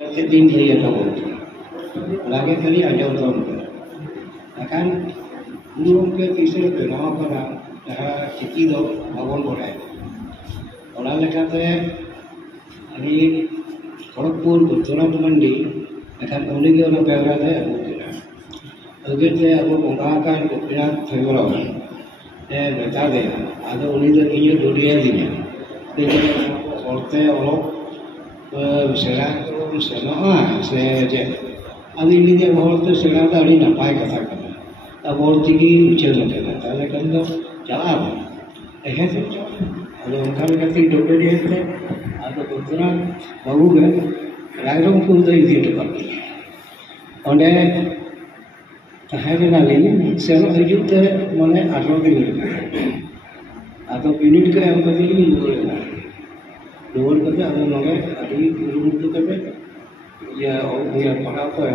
दिन नहीं आता लागे खाली आजम तो akan burung ke kisah kenal pada dah ciki do babon boleh orang lekate ini Kharagpur Uttara Mandi akan unik orang perawat aku tidak agar aku mengatakan kepada favoran beta deh ada unik ini dunia ini jadi orang misalnya saya अब इनके बहुत तो सेना तो अड़ी ना पाए कथा करना अब और तीकी उच्चर लगता है ताले कंदो चला है से अब उनका करती डॉक्टर जी थे अब तो दूसरा बाबू गए रायरों को तो इजी तो करती ओंडे है ना लेनी सेना हिजुत माने 18 दिन अब तो यूनिट के हम कभी नहीं लोअर करके अब लोगे अभी रूट करके या पढ़ा तो है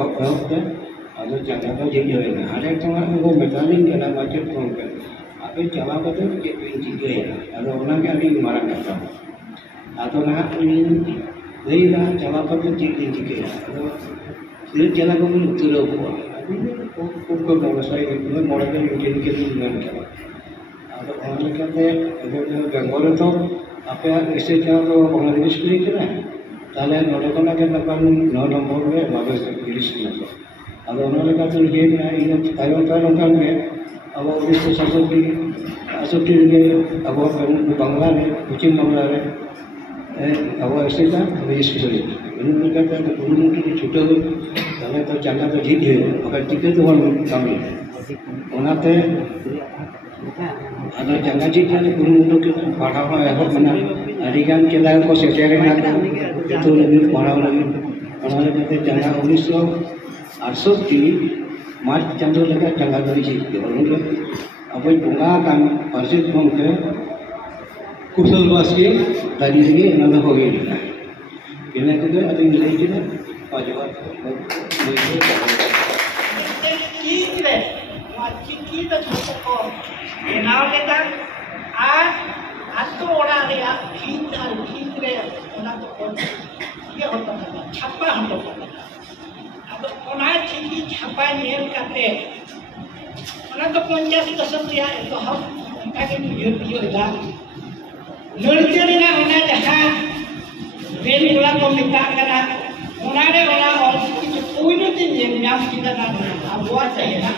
अगर जगह तो ये जो है ना हर एक समय वो मेटालिंग के ना बजट कौन कर अभी चला बतो ये चीज़ है अगर उन्हें क्या भी मारा करता है अतो ना नहीं ना चला बतो चीज़ है अगर फिर चला को भी उतरो हुआ अभी को व्यवसाय में मॉडल यूटिलिटी के लिए नहीं चला अगर उन्हें कहते हैं अगर बेंगलोर तो आप ऐसे क्या तो बांग्लादेश में क्या ताले नोटे को ना क्या अपन 9 नंबर में वापस रिलीज किया था अब उन्होंने कहा तो ये ना ये ताइवान में अब उस शासन की असुटी में अब बांग्ला में पश्चिम बांग्ला में अब ऐसे था रिलीज किया उन्होंने कहा था उन्होंने की छुट्टी हो ताले तो चंगा तो ठीक है अगर टिकट तो हम कम है उन्होंने अगर चंगा चीज जाने उन्होंने के पढ़ा हुआ है बना अधिकांश के लायक को सेटेल ना itu lebih parah lagi. Orang kata jangka 1968 Maret चंद्र लगा जंगा dari sini. Orang tu apa bunga kan persis mungkin kusal basi dari sini nama hobi ni. Kena tu ada yang lain je lah. Pajawa. Kita, macam kita cukup kau. Kenal kita, atau orang dia kita orang tu pun dia hotel kita, siapa hotel kita. Atau orang ciri siapa ni kata, orang tu pun jadi kesetia itu hal kita ni dia dah. Lelaki ni orang jahat, beri orang tu minta kena, orang itu jenis yang kita nak buat saya.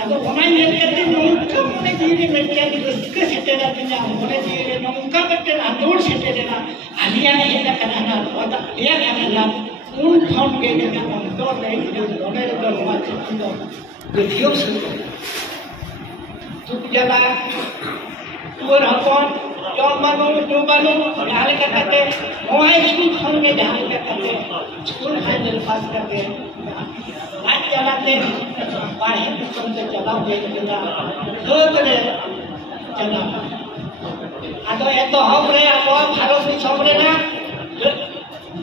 Atau orang yang kata nongkap mana jadi mereka itu setelah punya mana jadi nongkap betul ador setelah alia ni ada kerana atau dia kerana pun found ke dia ador lain itu orang itu macam itu video semua tu jalan tuan apa jom baru jalan kata orang school found ke jalan kata school handle pass kata आज चलाते बाहर से चला बेचना लोगरे चला आतो ये तो हम रे आपो भारत में सबरे ना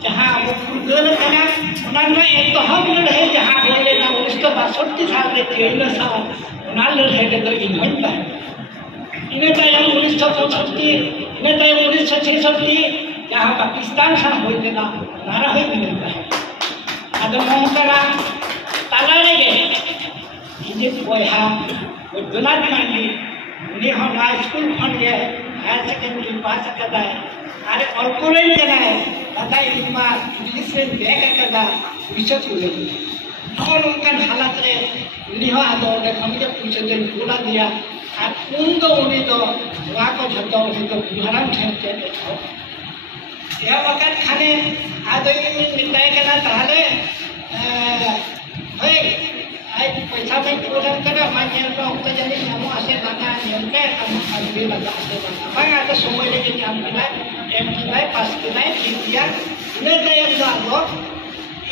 जहां वो गुल करना उन्होंने एक तो हम रहे जहां बोले ना 1962 साल के 13 साल उन्होंने रहे तो इन्होंने था इन्हें तो 1965 इन्हें तो 1966 जहां पाकिस्तान सा बोलते ना नारा है मिलता है आतो मोहतरा ताला लगे ini boyha donat mandi ini हम हाई स्कूल फंड है हायर सेकेंडरी पास करता है अरे कॉर्पोरेट देना है पता है इनमा इंग्लिश में बैग करता रिसर्च हो गई और उनका हालत रे नहीं हो आदो ने हम जब पूछे थे बोला दिया और उन तो उन्हीं तो वहाँ को झटका उन्हीं तो भरण ठहरते थे यह वक्त खाने आदो ये मिलता है क्या ताले Ay, पैसा में पूरा करा मान्य तो हमको जाने नामों आसे लगा नियमके अभी लगा आसे लगा भाई आता समय लेके काम करना एम करना पास करना इंडिया ने तैयार हुआ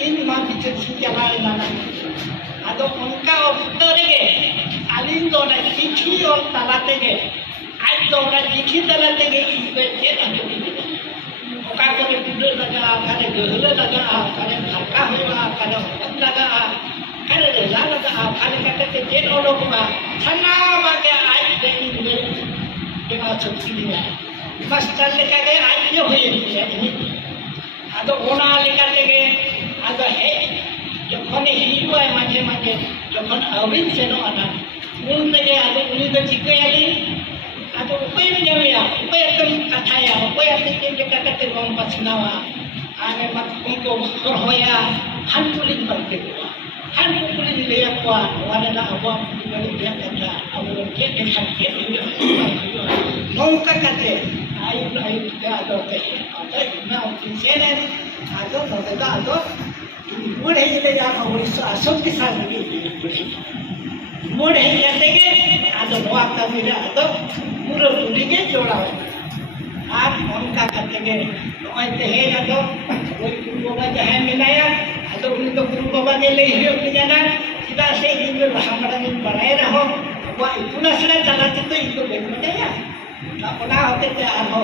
इन मां बीच से चला लेना आतो उनका उत्तर के आलिन तो ना चिट्ठी और तलाते के आज तो ना चिट्ठी तलाते के इस पे चेक करते ओका को पुडर लगा काले गहले लगा काले हल्का हुआ काले लगा kalau dah lalu ke apa kata kecil orang kuma, sana bagai air dari dengan subsidi. Mas cakap lagi air je boleh ni. Atau orang lagi के जखन अविन सेनो आना उन तगे आदो उनी तो चिकयाली आदो उपाय में जामिया उपाय तुम कथाया उपाय तुम के कथाते बम पछनावा आने मत उनको होया हनपुलिन बनते हुआ हनपुलिन लिया कुआ वाला ना अब बड़ी बिया कथा अब के देखा के नौका कथे आई के आदो के ना सेने आदो नोदा आदो मुड़े ले जा और असों के साथ लगी मुड़े जाते के आदो वाक का मेरा आदो पूरा पूरी के जोड़ा आप उनका करते के नोते है आदो कोई गुरु बाबा जहाँ मिलाया आदो उन्हें तो गुरु बाबा के लिए ही उनके जाना सीधा से इनको हमारा दिन बनाए रहो वो इतना सारा चलाते तो इनको देखने जाया अपना होते थे आदो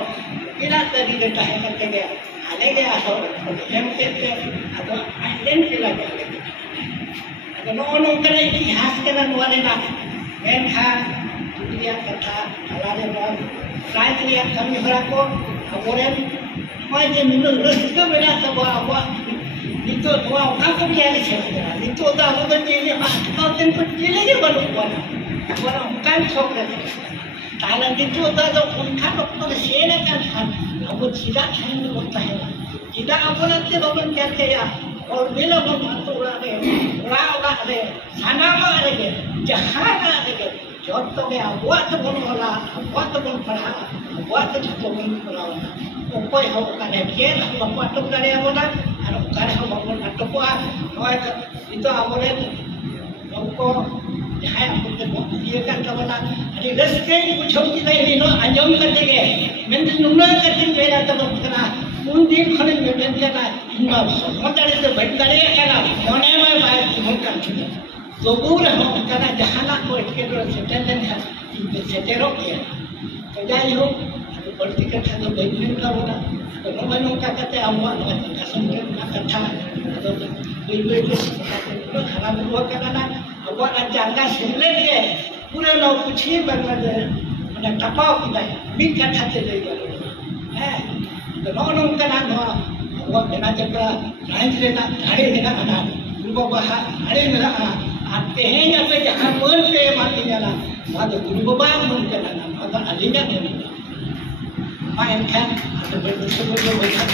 इना तरीके चाहे करते गया आने गया तो हम कहते आदो आइडेंट के लगे आदो नो करे इतिहास के ना वाले ना मैं था दुनिया कथा हमारे बाद राज लिया कमी भरा को अबोरे मैं जे मिलो रस्ते में ना तब आवा नितो तो आवा को क्या लिखे था नितो तो आवा तो चीज़ें माँ दिन को चीज़ें ये बनो वाला कान छोक रहे ताला नितो तो उनका तो शेर का था अब सीधा खाने में होता है सीधा अपना ते लोगों क्या किया और मिलो हम तो उड़ा दे साना मार दे जहाँ ना दे जो तो क्या बुआत बन वाला बुआत बन पढ़ा बुआत छतो बन पढ़ा वाला कोई हो करे ये हम बुआत तो करे वाला और करे हम बुआत तो को और itu awalnya हमको जहाँ हमको ये करता वाला अरे रस के कुछ हम कितना ही नो अंजाम करते गए मैंने नुना करते गए ना तब अपना उन दिन खड़े में मैंने ना इनका होटल से बैठ कर ये क्या होने में बाहर घूम कर चुके तो पूरा हम करना जहाँ ना कोई के तो सेटल नहीं है सेटेरो किया तो जाए हो तो बढ़ती करता तो बैठने का होना तो नमन का कहते हैं हम वहाँ का समझ ना करता तो बिल्कुल खराब हुआ करना अब वो अचानक सुनने लगे पूरे लोग कुछ ही बनना दे मैंने टपाव की नहीं बिन का ठाते ले गए हैं तो नौ का नाम हुआ वो बिना चक्रा राइट लेना गाड़ी लेना आना उनको बाहर गाड़ी में रखा आते हैं या पे जहाँ मन पे मारते जाना वहाँ तो उनको बाहर मन करना ना वहाँ तो अलीना नहीं मायन खान तो बिल्कुल सब लोग बैठा